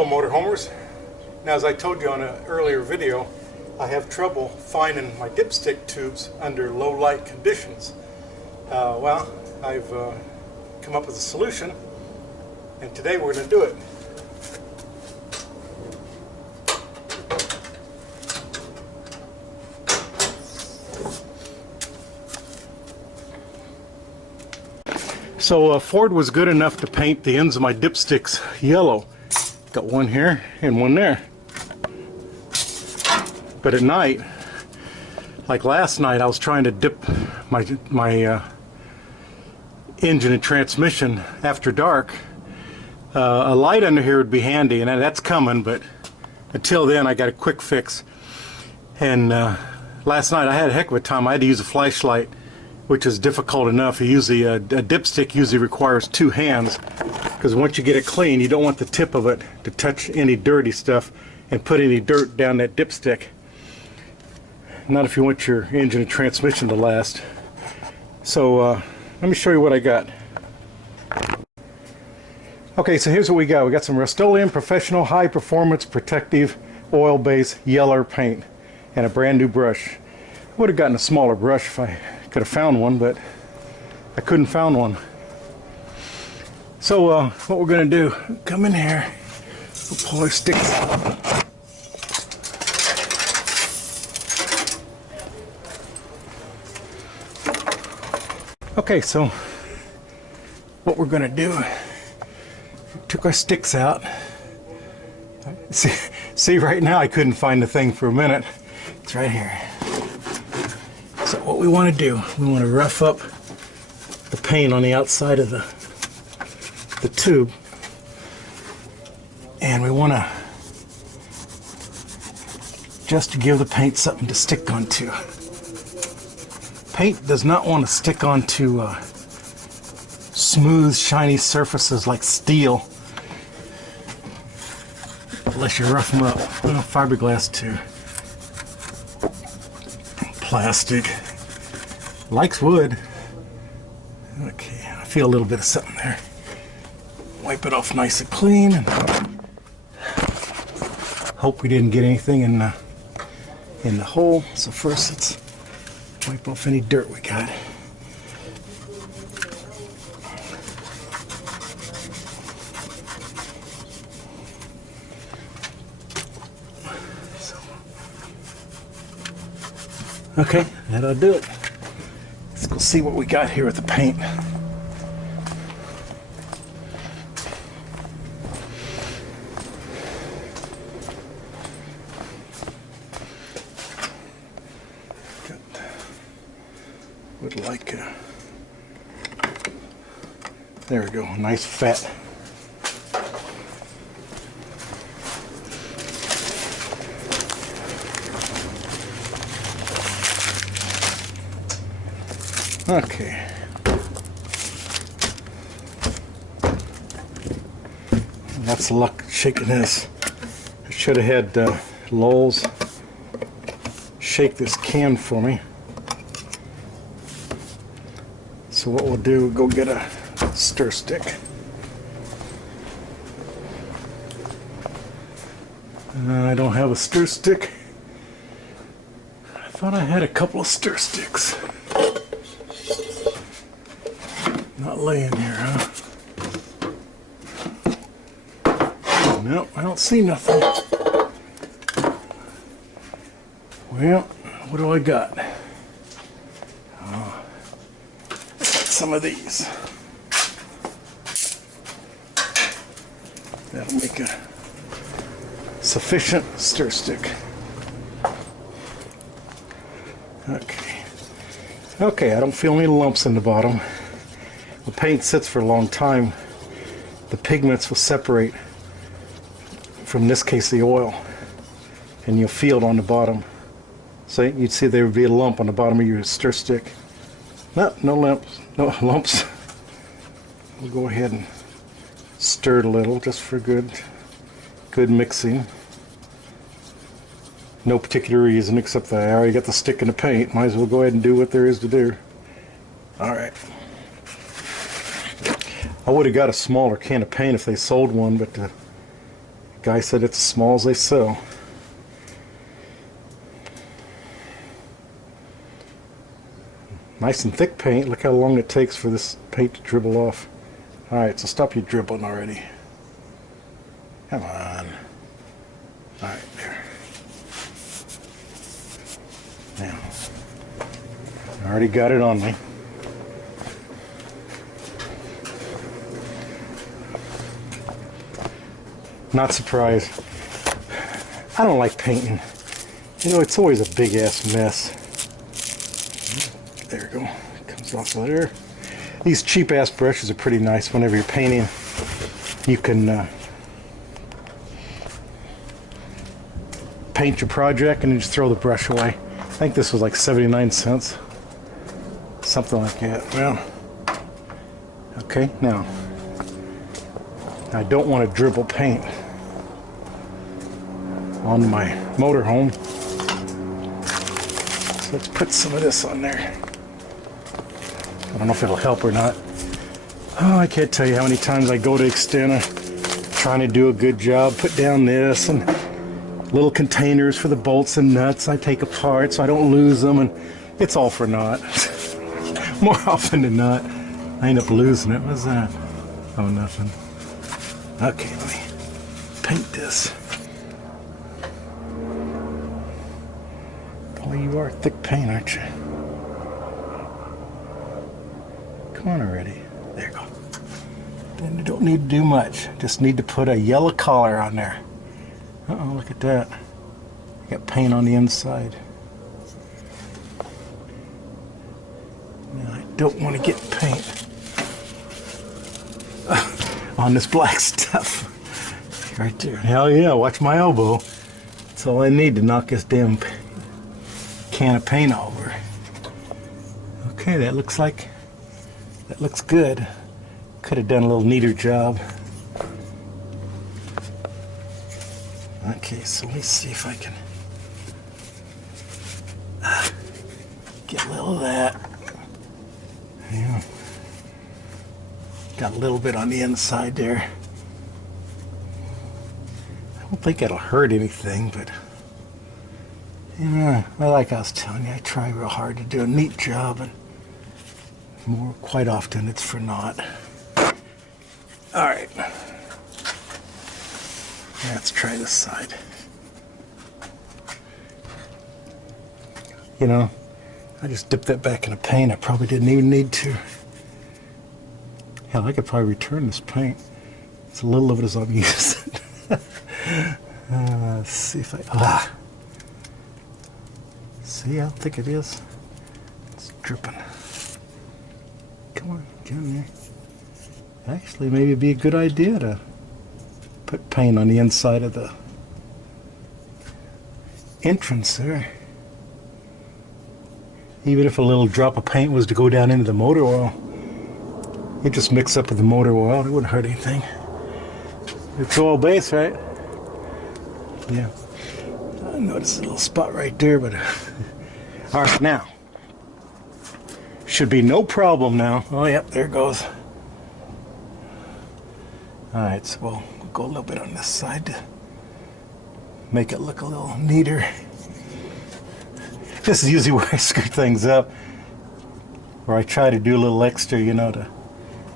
Hello motorhomers. Now, as I told you on an earlier video, I have trouble finding my dipstick tubes under low light conditions. Well, I've come up with a solution, and today we're going to do it. So Ford was good enough to paint the ends of my dipsticks yellow. Got one here and one there. But at night, like last night, I was trying to dip my engine and transmission after dark. A light under here would be handy, and that's coming, but until then I got a quick fix. And last night I had a heck of a time. I had to use a flashlight, which is difficult enough. Usually a dipstick usually requires two hands, because once you get it clean, you don't want the tip of it to touch any dirty stuff and put any dirt down that dipstick. Not if you want your engine and transmission to last. So let me show you what I got. Okay, so here's what we got. We got some Rust-Oleum Professional High Performance Protective Oil-Based Yeller paint and a brand new brush. I would have gotten a smaller brush if I could have found one, but I couldn't find one. So what we're going to do, come in here, we'll pull our sticks out. Okay, so what we're going to do, took our sticks out. See, right now I couldn't find the thing for a minute. It's right here. So what we want to do, we want to rough up the paint on the outside of the tube, and we want to just to give the paint something to stick onto. Paint does not want to stick onto smooth, shiny surfaces like steel, unless you rough them up. Well, fiberglass too. Plastic. Likes wood. Okay, I feel a little bit of something there. Wipe it off nice and clean, and hope we didn't get anything in the hole. So first, let's wipe off any dirt we got. Okay, that'll do it. Let's go see what we got here with the paint. Would like there we go, nice fat. Okay. That's luck shaking this. I should have had Lowell's shake this can for me. So what we'll do, we'll go get a stir stick. I don't have a stir stick. I thought I had a couple of stir sticks. Not laying here, huh? Nope, I don't see nothing. Well, what do I got? Some of these. That'll make a sufficient stir stick. Okay, I don't feel any lumps in the bottom. The paint sits for a long time. The pigments will separate from, in this case, the oil, and you'll feel it on the bottom. So you'd see there would be a lump on the bottom of your stir stick. No lumps. No lumps. We'll go ahead and stir it a little just for good mixing. No particular reason except that I already got the stick in the paint. Might as well go ahead and do what there is to do. Alright. I would have got a smaller can of paint if they sold one, but Guy said it's as small as they sell. Nice and thick paint. Look how long it takes for this paint to dribble off. Alright, so stop your dribbling already. Come on. Alright, there. Now, I already got it on me. Not surprised. I don't like painting. You know, it's always a big ass mess. There we go. Comes off of there. These cheap ass brushes are pretty nice whenever you're painting. You can paint your project and then just throw the brush away. I think this was like 79 cents. Something like that. Well, okay, now I don't want to dribble paint on my motorhome. So let's put some of this on there. I don't know if it'll help or not. Oh, I can't tell you how many times I go to extent trying to do a good job, put down this and little containers for the bolts and nuts I take apart so I don't lose them, and it's all for naught. More often than not, I end up losing it. What's that? Oh, nothing. Okay, let me paint this. Boy, you are thick paint, aren't you? Come on already. There you go. Then you don't need to do much. Just need to put a yellow collar on there. Uh-oh, look at that. Got paint on the inside. Now, I don't want to get paint on this black stuff. Right there. Hell yeah, watch my elbow. That's all I need to knock this damn can of paint over. Okay, that looks good. Could have done a little neater job. Okay, so let me see if I can get a little of that. Yeah. Got a little bit on the inside there. I don't think it'll hurt anything, but yeah, well, like I was telling you, I try real hard to do a neat job, and quite often it's for naught. All right. Let's try this side. You know, I just dipped that back in the paint. I probably didn't even need to. Hell, I could probably return this paint. It's a little of it as I'm using. Let's see if I... See how thick it is? It's dripping. Come on, get in there. Actually, maybe it'd be a good idea to put paint on the inside of the entrance there. Even if a little drop of paint was to go down into the motor oil, it just mix up with the motor oil. It wouldn't hurt anything. It's oil base, right? Yeah. I noticed a little spot right there, but all right, now should be no problem now. Oh, yep, there it goes. All right, so we'll go a little bit on this side to make it look a little neater. This is usually where I screw things up, where I try to do a little extra, you know,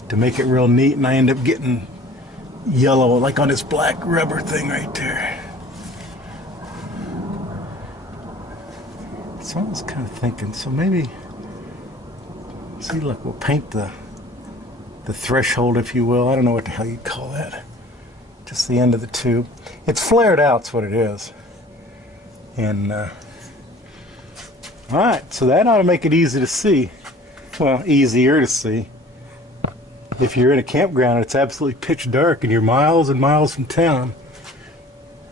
to make it real neat, and I end up getting yellow, like on this black rubber thing right there. So I was kind of thinking, so maybe, see, look, we'll paint the threshold, if you will. I don't know what the hell you'd call that. Just the end of the tube. It's flared out, that's what it is. And, alright, so that ought to make it easy to see. Well, easier to see. If you're in a campground and it's absolutely pitch dark and you're miles and miles from town,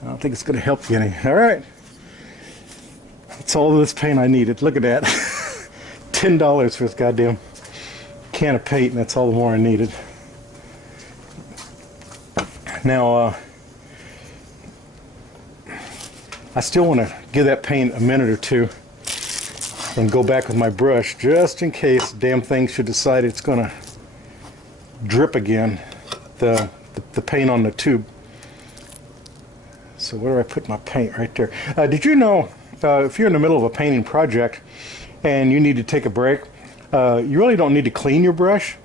I don't think it's going to help you any. Alright. That's all this paint I needed. Look at that. $10 for this goddamn can of paint, and that's all the more I needed. Now, I still want to give that paint a minute or two and go back with my brush just in case the damn thing should decide it's going to drip again, the paint on the tube. So where do I put my paint? Right there. Did you know if you're in the middle of a painting project and you need to take a break, you really don't need to clean your brush.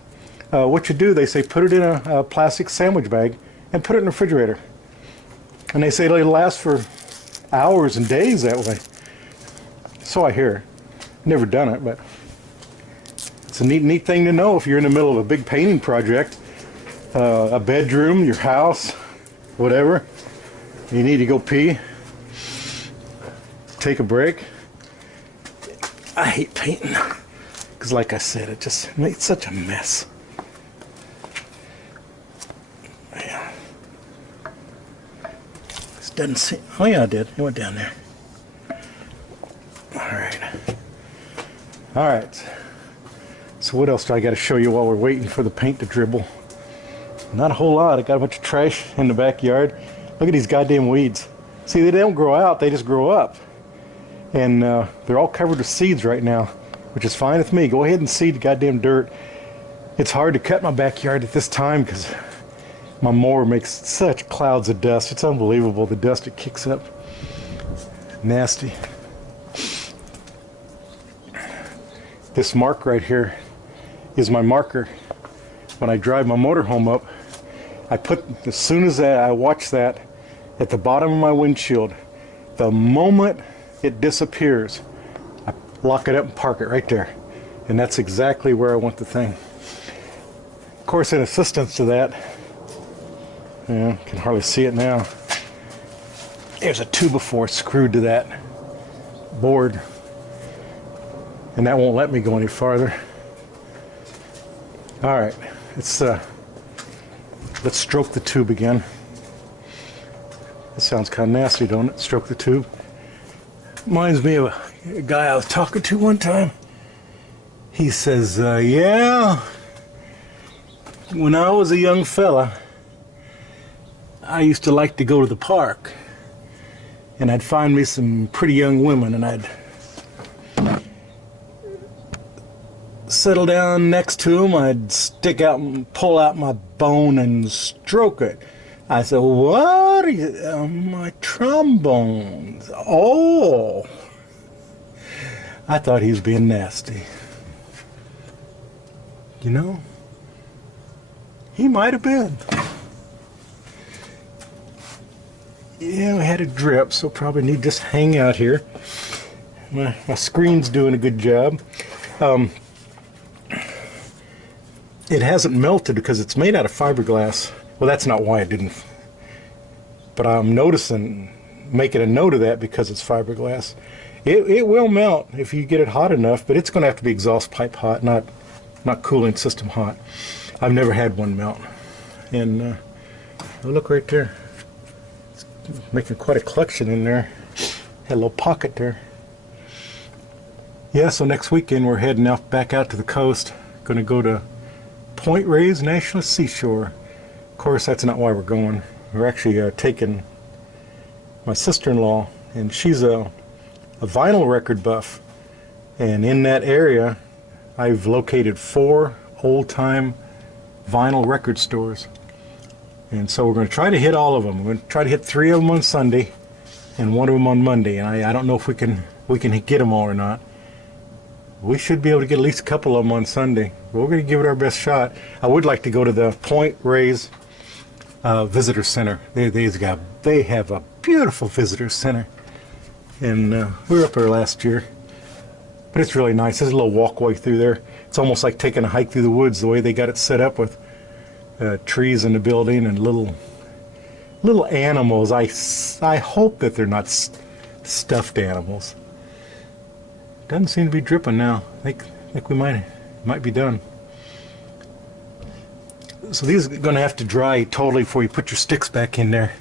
What you do, they say put it in a plastic sandwich bag and put it in the refrigerator. And they say it'll last for hours and days that way. So I hear. Never done it, but it's a neat thing to know if you're in the middle of a big painting project, a bedroom, your house, whatever. You need to go pee, take a break. I hate painting because, like I said, it just makes such a mess. Man. This doesn't seem. Oh yeah, I did. It went down there. All right. So what else do I got to show you while we're waiting for the paint to dribble? Not a whole lot. I got a bunch of trash in the backyard. Look at these goddamn weeds. See, they don't grow out, they just grow up. And they're all covered with seeds right now, which is fine with me. Go ahead and seed the goddamn dirt. It's hard to cut my backyard at this time because my mower makes such clouds of dust. It's unbelievable, the dust it kicks up. Nasty. This mark right here is my marker. When I drive my motorhome up, I put, as soon as I watch that, at the bottom of my windshield, the moment it disappears, I lock it up and park it right there. And that's exactly where I want the thing. Of course, in assistance to that, you can hardly see it now, there's a 2x4 screwed to that board. And that won't let me go any farther. All right, let's stroke the tube again. That sounds kind of nasty, don't it? Stroke the tube. Reminds me of a guy I was talking to one time. He says, yeah, when I was a young fella, I used to like to go to the park. And I'd find me some pretty young women and I'd settle down next to them. I'd stick out and pull out my bone and stroke it. I said, what are you, my trombones? Oh, I thought he was being nasty. You know, he might have been. Yeah, we had a drip, so probably need to just hang out here. My screen's doing a good job. It hasn't melted because it's made out of fiberglass. Well, that's not why it didn't. But I'm noticing, making a note of that because it's fiberglass. It will melt if you get it hot enough, but it's going to have to be exhaust pipe hot, not cooling system hot. I've never had one melt. And oh, look right there. It's making quite a collection in there. Had a little pocket there. Yeah, so next weekend we're heading out back out to the coast. Going to go to Point Reyes National Seashore. Of course, that's not why we're going. We're actually taking my sister-in-law, and she's a vinyl record buff. And in that area, I've located 4 old-time vinyl record stores. And so we're going to try to hit all of them. We're going to try to hit 3 of them on Sunday and 1 of them on Monday. And I don't know if we can get them all or not. We should be able to get at least a couple of them on Sunday. But we're going to give it our best shot. I would like to go to the Point Reyes Visitor Center. They have a beautiful visitor center. And we were up there last year. But it's really nice. There's a little walkway through there. It's almost like taking a hike through the woods, the way they got it set up with trees in the building and little animals. I hope that they're not stuffed animals. Doesn't seem to be dripping now. I think we might be done. So these are going to have to dry totally before you put your sticks back in there.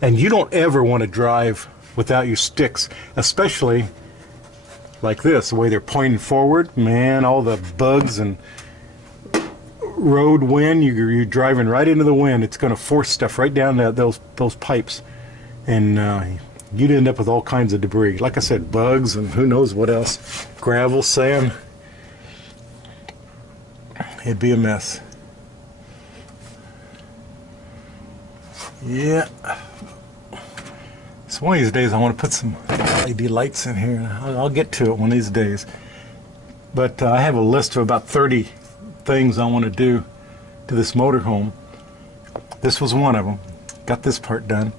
And you don't ever want to drive without your sticks, especially like this, the way they're pointing forward. Man, all the bugs and road wind, you're driving right into the wind. It's going to force stuff right down those pipes. And you'd end up with all kinds of debris. Like I said, bugs and who knows what else. Gravel, sand. It'd be a mess. Yeah. So one of these days I want to put some LED lights in here. I'll get to it one of these days. But I have a list of about 30 things I want to do to this motorhome. This was one of them. Got this part done.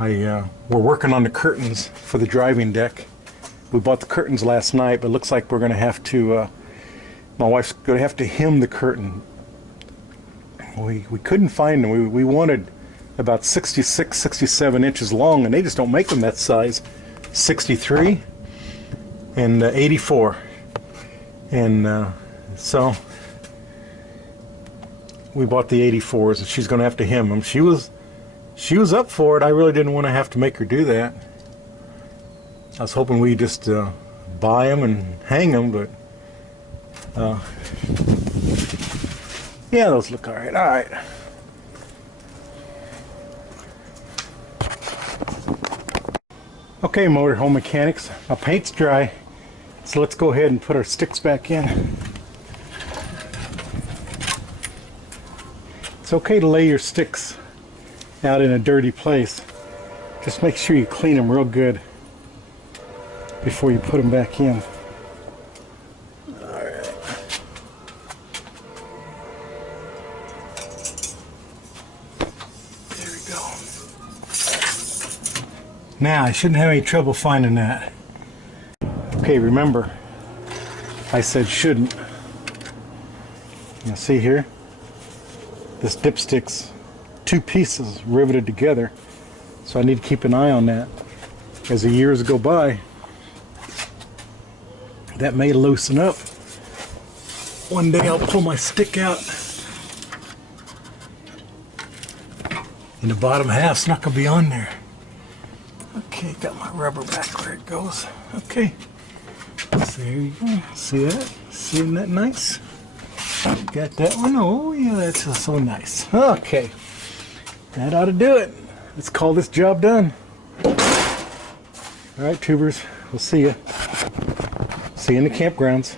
We're working on the curtains for the driving deck. We bought the curtains last night, but it looks like we're going to have to, my wife's going to have to hem the curtain. We couldn't find them. We wanted about 66, 67 inches long, and they just don't make them that size. 63 and 84. And so we bought the 84s, and she's going to have to hem them. She was up for it. I really didn't want to have to make her do that. I was hoping we just buy them and hang them, but yeah, those look all right. All right. Okay, motorhome mechanics, my paint's dry, so let's go ahead and put our sticks back in. It's okay to lay your sticks out in a dirty place. Just make sure you clean them real good before you put them back in. Alright. There we go. Now, I shouldn't have any trouble finding that. Okay, remember, I said shouldn't. Now see here? This dipstick's 2 pieces riveted together, so I need to keep an eye on that. As the years go by, that may loosen up. One day I'll pull my stick out and the bottom half's not going to be on there. Okay, got my rubber back where it goes. Okay, so there you go. See that? Isn't that nice? Got that one. Oh yeah, that's just so nice. Okay, that ought to do it. Let's call this job done. Alright, tubers, we'll see you. See you in the campgrounds.